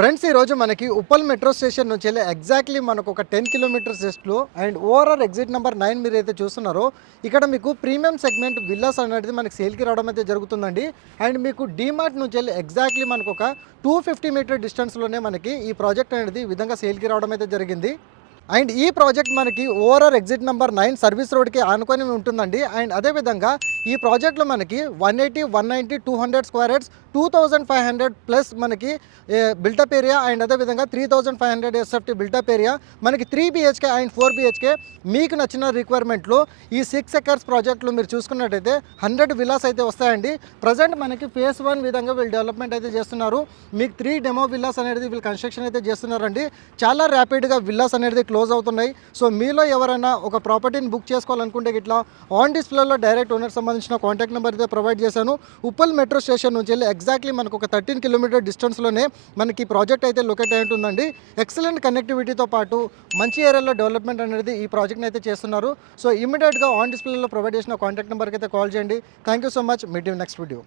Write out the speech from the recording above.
Friends ఈరోజు మనకి Uppal metro station నుంచి వెళ్ళి ఎగ్జాక్ట్లీ మనకు ఒక 10 కిలోమీటర్స్ జస్ట్లో అండ్ ఓఆర్ఆర్ ఎగ్జిట్ నెంబర్ 9 మీరు అయితే చూస్తున్నారో ఇక్కడ మీకు ప్రీమియం సెగ్మెంట్ విల్లాస్ అనేది మనకి సేల్కి రావడం అయితే జరుగుతుందండి. అండ్ మీకు డీమార్ట్ నుంచి వెళ్ళి ఎగ్జాక్ట్లీ మనకు ఒక 250 మీటర్ డిస్టెన్స్లోనే మనకి ఈ ప్రాజెక్ట్ అనేది ఈ విధంగా సేల్కి రావడం అయితే జరిగింది. అండ్ ఈ ప్రాజెక్ట్ మనకి ఓఆర్ఆర్ ఎగ్జిట్ నెంబర్ 9 సర్వీస్ రోడ్కి ఆనుకొని ఉంటుందండి. అండ్ అదేవిధంగా ఈ ప్రాజెక్ట్లో మనకి 180, 190, 200 స్క్వేర్ యార్డ్స్ 2500 ప్లస్ మనకి బిల్టప్ ఏరియా అండ్ అదేవిధంగా 3500 ఎస్ఎఫ్టీ బిల్టప్ ఏరియా మనకి 3 BHK అండ్ 4 BHK మీకు నచ్చిన రిక్వైర్మెంట్లో ఈ 6 ఎకర్స్ ప్రాజెక్టులు మీరు చూసుకున్నట్టయితే 100 విల్లాస్ అయితే వస్తాయండి. ప్రజెంట్ మనకి ఫేజ్ 1 విధంగా వీళ్ళు డెవలప్మెంట్ అయితే చేస్తున్నారు. మీకు 3 డెమో విల్లాస్ అనేది వీళ్ళు కన్స్ట్రక్షన్ అయితే చేస్తున్నారండి. చాలా ర్యాపిడ్గా విల్లాస్ అనేది క్లోజ్ అవుతున్నాయి. సో మీలో ఎవరైనా ఒక ప్రాపర్టీని బుక్ చేసుకోవాలనుకుంటే ఇట్లా ఆన్ డిస్ప్లేలో డైరెక్ట్ ఓనర్ సంబంధించిన కాంటాక్ట్ నెంబర్ అయితే ప్రొవైడ్ చేశాను. ఉప్పల్ మెట్రో స్టేషన్ నుంచి వెళ్ళి ఎగ్జాక్ట్లీ మనకు ఒక 13 కిలోమీటర్ డిస్టెన్స్లోనే మనకి ప్రాజెక్ట్ అయితే లొకేట్ అయి ఉంటుందండి. ఎక్సలెంట్ కనెక్టివిటీతో పాటు మంచి ఏరియాలో డెవలప్మెంట్ అనేది ఈ ప్రాజెక్ట్ని అయితే చేస్తున్నారు. సో ఇమీడియట్గా ఆన్ డిస్ప్లేలో ప్రొవైడ్ చేసిన కాంటాక్ట్ నెంబర్కి అయితే కాల్ చేయండి. Thank you so much. Meet you next video.